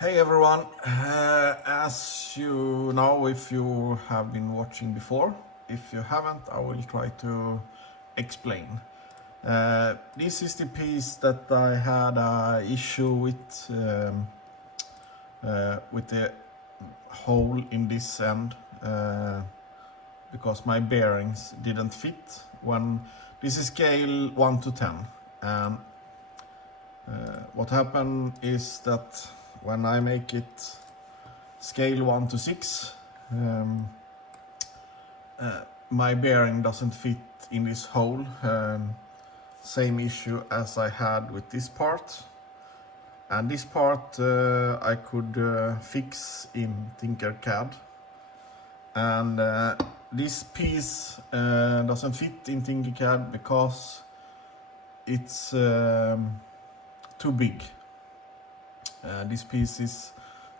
Hey everyone, as you know, if you have been watching before, if you haven't, I will try to explain. This is the piece that I had an issue with the hole in this end, because my bearings didn't fit. When this is scale 1 to 10, and what happened is that when I make it scale 1 to 6, my bearing doesn't fit in this hole. Same issue as I had with this part. And this part I could fix in Tinkercad. And this piece doesn't fit in Tinkercad because it's too big. This piece is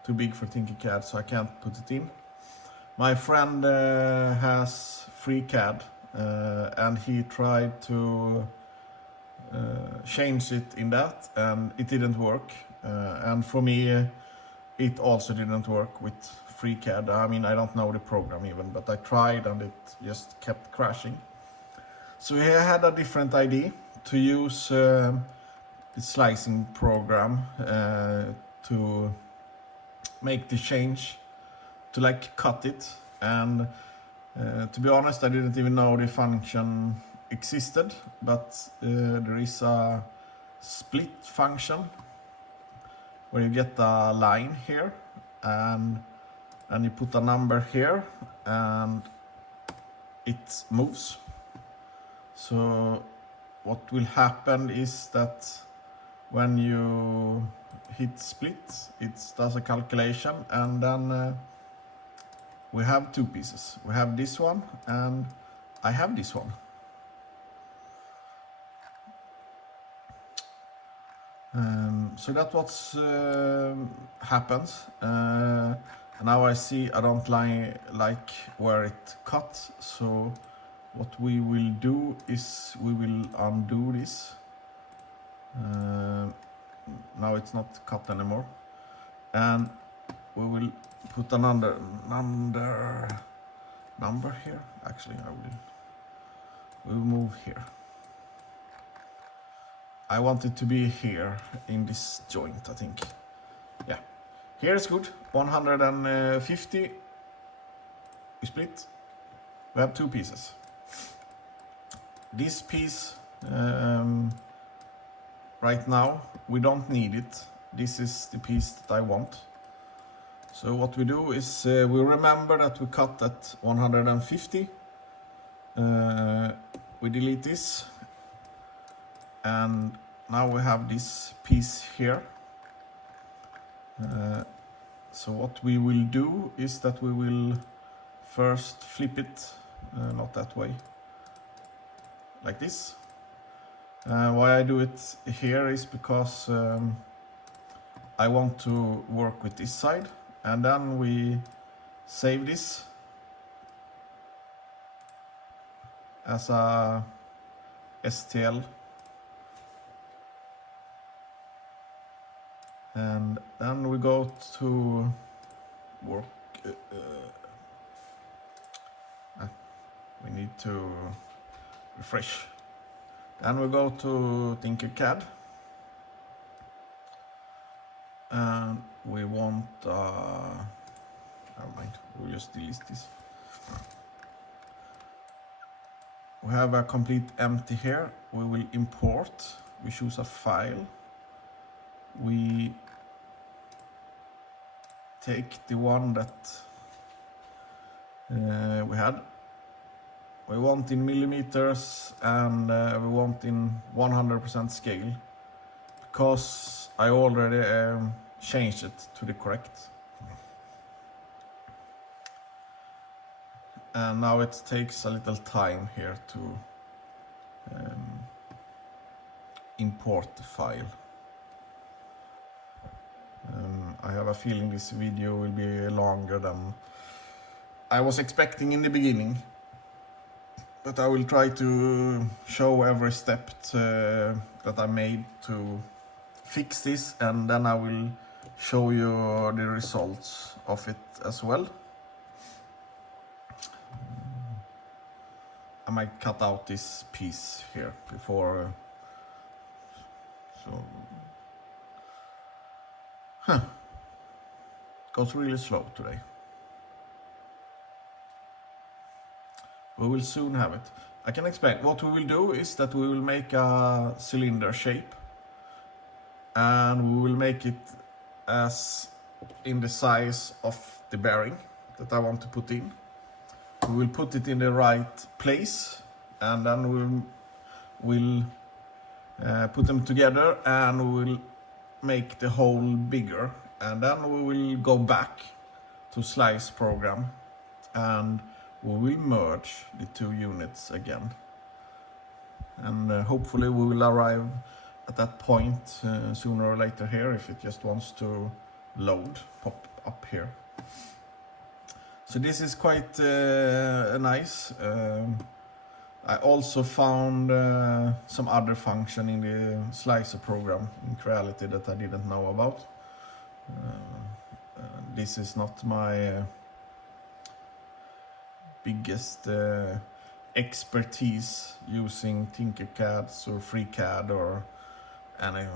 too big for Tinkercad, so I can't put it in. My friend has FreeCAD, and he tried to change it in that, and it didn't work. And for me, it also didn't work with FreeCAD. I mean, I don't know the program even, but I tried and it just kept crashing. So he had a different idea to use the slicing program to make the change, to like cut it. And to be honest, I didn't even know the function existed, but there is a split function where you get a line here and you put a number here and it moves. So what will happen is that when you hit split, it does a calculation, and then we have two pieces. We have this one and I have this one. So that's what happens. Now I see I don't like where it cut, so what we will do is we will undo this. Now it's not cut anymore, and we will put another number here. Actually, we'll move here. I want it to be here in this joint, I think. Yeah, here is good. 150. We split. We have two pieces. This piece right now we don't need it. This is the piece that I want. So what we do is we remember that we cut at 150. We delete this, and now we have this piece here. So what we will do is that we will first flip it, not that way, like this. Why I do it here is because I want to work with this side, and then we save this as a STL, and then we go to work. We need to refresh. Then we go to Tinkercad, and we want, never mind, we'll just delete this. We have a complete empty here. We will import, we choose a file, we take the one that we had. We want in millimeters, and we want in 100% scale, because I already changed it to the correct. And now it takes a little time here to import the file. I have a feeling this video will be longer than I was expecting in the beginning. But I will try to show every step that I made to fix this, and then I will show you the results of it as well. I might cut out this piece here before, goes really slow today. We will soon have it. I can explain. What we will do is that we will make a cylinder shape, and we will make it as in the size of the bearing that I want to put in. We will put it in the right place, and then we'll put them together, and we will make the hole bigger, and then we will go back to slice program, and we will merge the two units again, and hopefully we will arrive at that point sooner or later here, if it just wants to load, pop up here. So this is quite nice. I also found some other function in the slicer program in Creality that I didn't know about. This is not my biggest expertise using Tinkercad or FreeCAD or any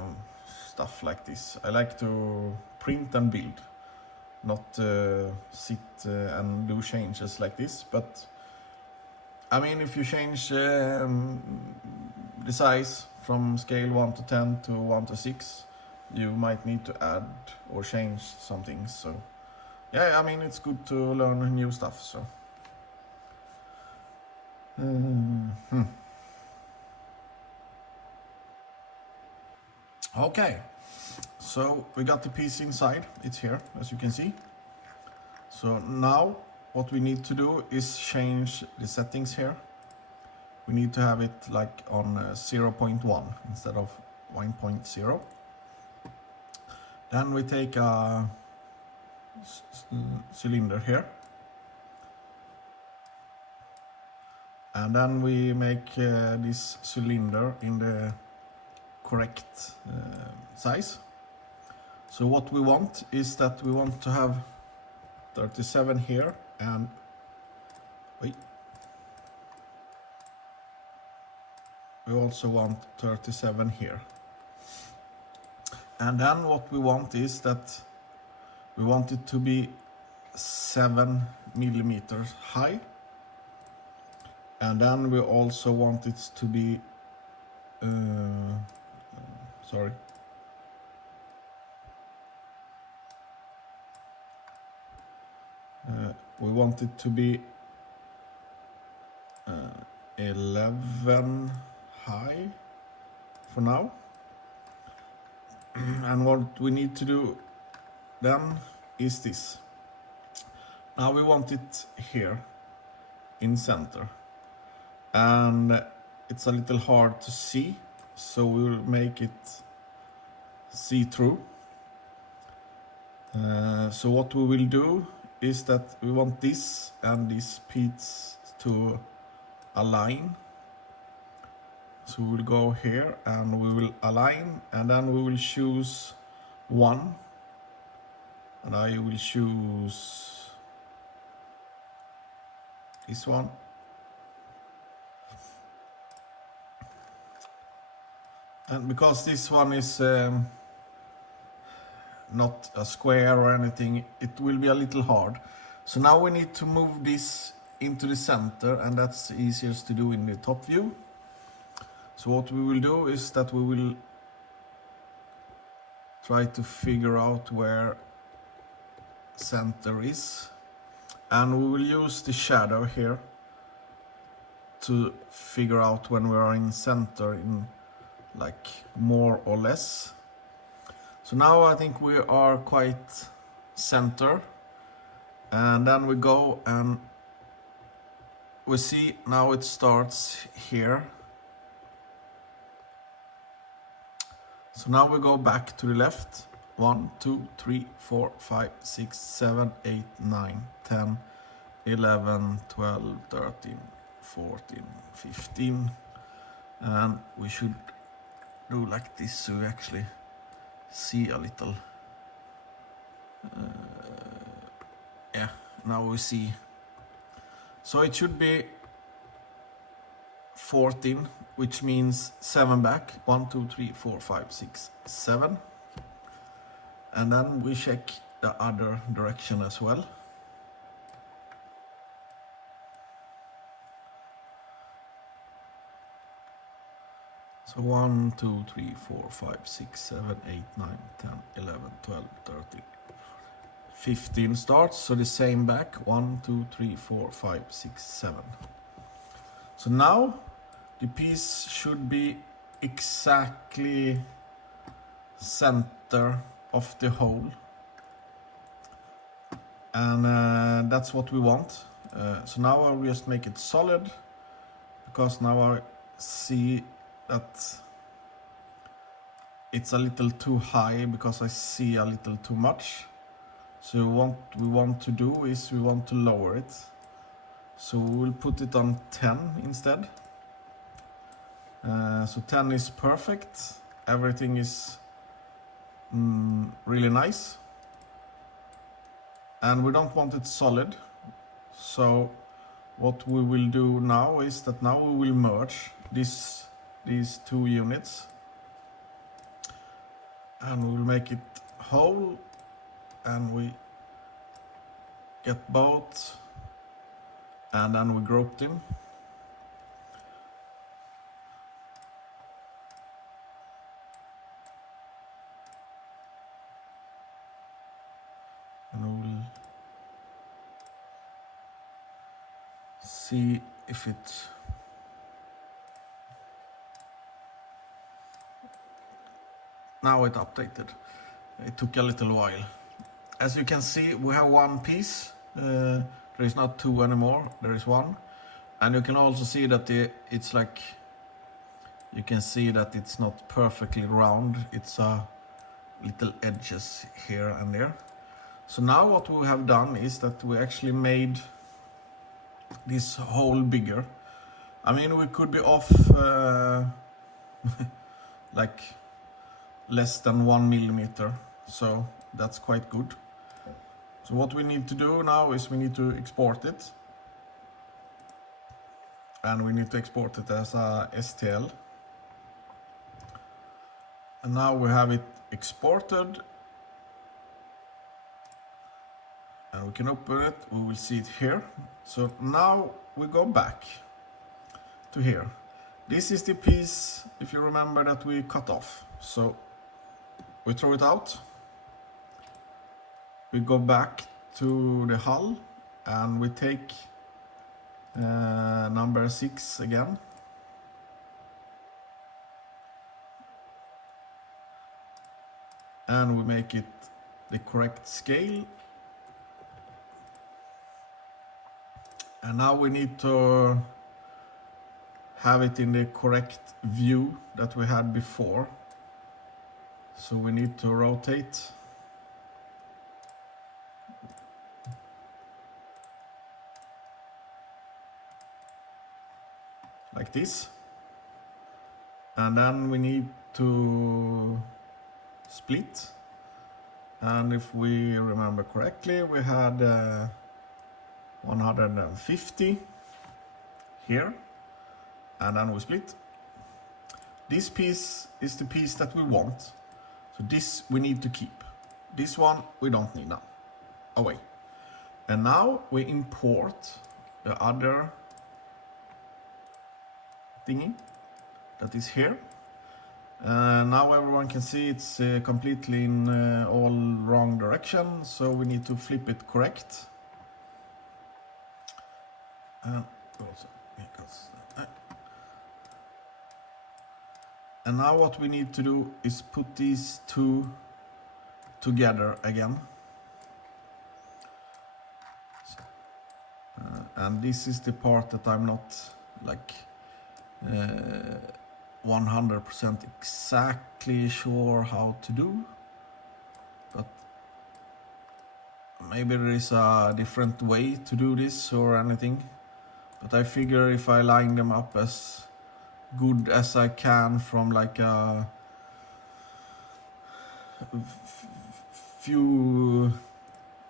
stuff like this. I like to print and build, not sit and do changes like this. But I mean, if you change the size from scale 1 to 10 to 1 to 6, you might need to add or change some things. So yeah, I mean, it's good to learn new stuff. So okay, so we got the piece inside. It's here, as you can see. So now what we need to do is change the settings here. We need to have it like on 0.1 instead of 1.0. Then we take a cylinder here, and then we make this cylinder in the correct size. So what we want is that we want to have 37 here, and we also want 37 here. And then what we want is that we want it to be 7 millimeters high, and then we also want it to be we want it to be 11 high for now. And what we need to do then is this. Now we want it here in center, and it's a little hard to see, so we'll make it see-through. So what we will do is that we want this and this piece to align. So we'll go here and we will align, and then we will choose one, and I will choose this one. And because this one is not a square or anything, it will be a little hard. So now we need to move this into the center, and that's easiest to do in the top view. So what we will do is that we will try to figure out where center is, and we will use the shadow here to figure out when we are in center, in like more or less. So now I think we are quite center, and then we go and we see now it starts here. So now we go back to the left. 1, 2, 3, 4, 5, 6, 7, 8, 9, 10, 11, 12, 13, 14, 15. And we should do like this so we actually see a little Now we see. So it should be 14, which means 7 back. 1, 2, 3, 4, 5, 6, 7. And then we check the other direction as well. So 1, 2, 3, 4, 5, 6, 7, 8, 9, 10, 11, 12, 13, 15 starts. So the same back. 1, 2, 3, 4, 5, 6, 7. So now the piece should be exactly center of the hole. And that's what we want. So now I'll just make it solid, because now I see that it's a little too high, because I see a little too much. So what we want to do is we want to lower it. So we'll put it on 10 instead. So 10 is perfect. Everything is really nice. And we don't want it solid. So what we will do now is that now we will merge these two units. And we will make it whole. And we get both. And then we group them. And we will see if it now it updated. It took a little while. As you can see, we have one piece. There is not two anymore, there is one. And you can also see that it's like, you can see that it's not perfectly round. It's little edges here and there. So now what we have done is that we actually made this hole bigger. I mean, we could be off like less than 1 millimeter. So that's quite good. So what we need to do now is we need to export it. And we need to export it as a STL. And now we have it exported. And we can open it, we will see it here. So now we go back to here. This is the piece, if you remember, that we cut off. So we throw it out. We go back to the hull and we take number 6 again. And we make it the correct scale. And now we need to have it in the correct view that we had before. So we need to rotate. Like this. And then we need to split. And if we remember correctly, we had 150 here, and then we split. This piece is the piece that we want, so this we need to keep. This one we don't need now. Away. And now we import the other thingy that is here. Now everyone can see it's completely in all wrong direction, so we need to flip it correct. And now what we need to do is put these two together again. And this is the part that I'm not like 100% exactly sure how to do, but maybe there is a different way to do this or anything. But I figure if I line them up as good as I can from like a few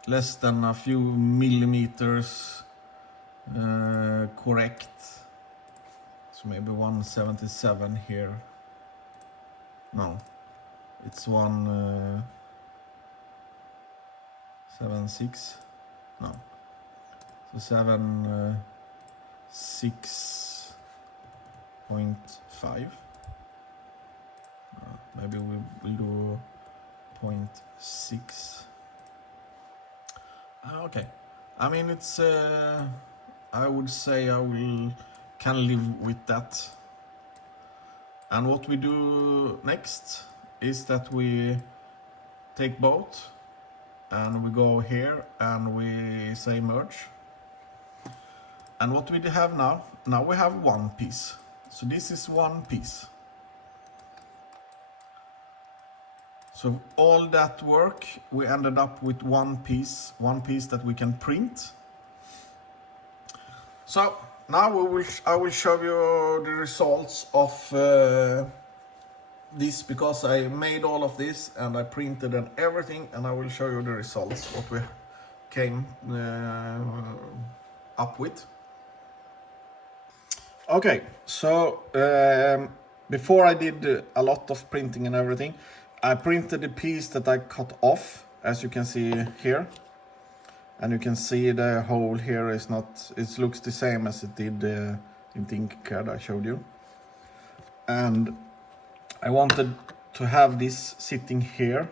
less than a few millimeters correct. So maybe 177 here. No, it's 176. No, so 6.5. Maybe we'll do 0.6. Okay, I mean it's. I would say I can live with that. And what we do next is that we take both and we go here and we say merge. And what we have now we have one piece. So this is one piece. So all that work, we ended up with one piece that we can print. So now I will show you the results of this, because I made all of this and I printed and everything, and I will show you the results, what we came up with. Okay, so before I did a lot of printing and everything, I printed the piece that I cut off, as you can see here. And you can see the hole here is not, it looks the same as it did in Tinkercad I showed you. And I wanted to have this sitting here.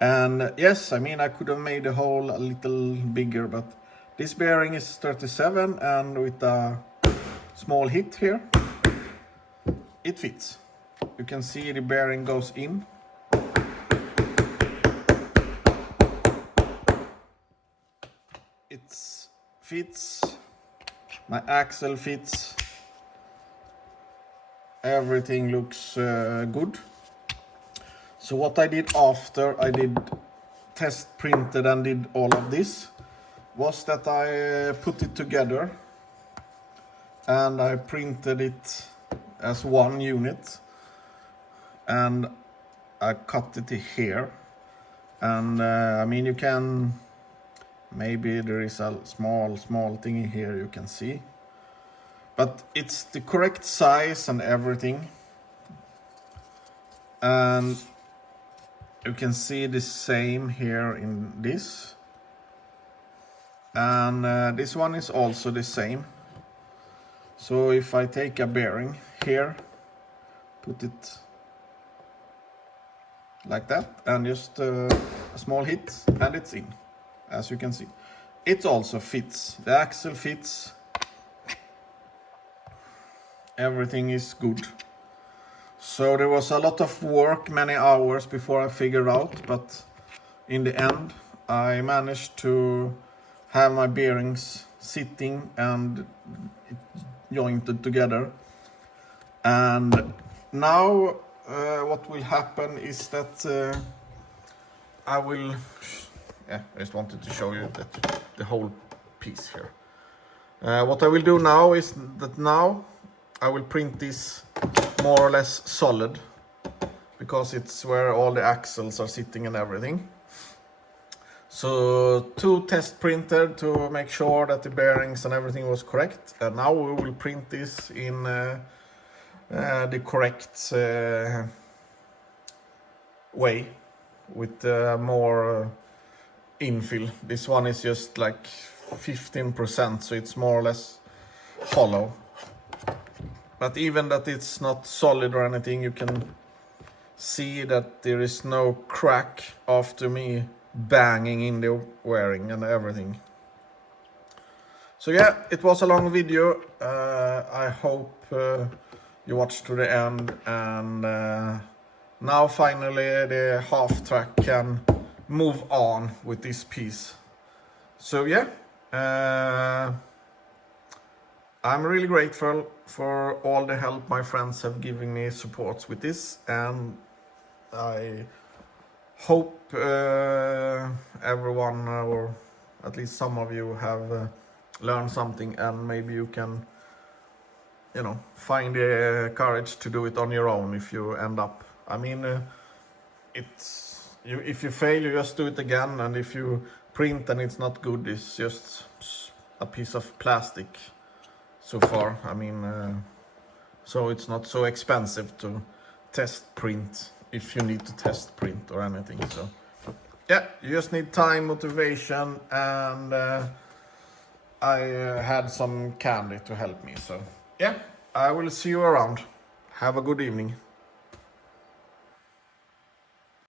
And yes, I mean I could have made the hole a little bigger, but this bearing is 37, and with a small hit here, it fits. You can see the bearing goes in. It fits, my axle fits, everything looks good. So what I did after I did test printed and did all of this was that I put it together and I printed it as one unit, and I cut it here. And I mean, you can, maybe there is a small thing here you can see, but it's the correct size and everything. And you can see the same here in this, and this one is also the same. So if I take a bearing here, put it like that, and just a small hit, and it's in. As you can see, it also fits, the axle fits, everything is good. So there was a lot of work, many hours before I figured out, but in the end I managed to have my bearings sitting and jointed together. And now what will happen is that I just wanted to show you the whole piece here. What I will do now is that now I will print this more or less solid, because it's where all the axles are sitting and everything. So 2 test printed to make sure that the bearings and everything was correct. And now we will print this in the correct way with more infill. This one is just like 15%, so it's more or less hollow. But even that it's not solid or anything, you can see that there is no crack after me banging in the wiring and everything. So yeah, it was a long video. I hope you watched to the end, and now finally the half track can move on with this piece. So yeah, I'm really grateful for all the help my friends have given me support with this, and I hope everyone, or at least some of you, have learned something, and maybe you can, you know, find the courage to do it on your own if you end up. I mean, it's if you fail, you just do it again, and if you print and it's not good, it's just a piece of plastic so far. I mean, so it's not so expensive to test print if you need to test print or anything. So yeah, you just need time, motivation, and I had some candy to help me. So yeah, I will see you around. Have a good evening.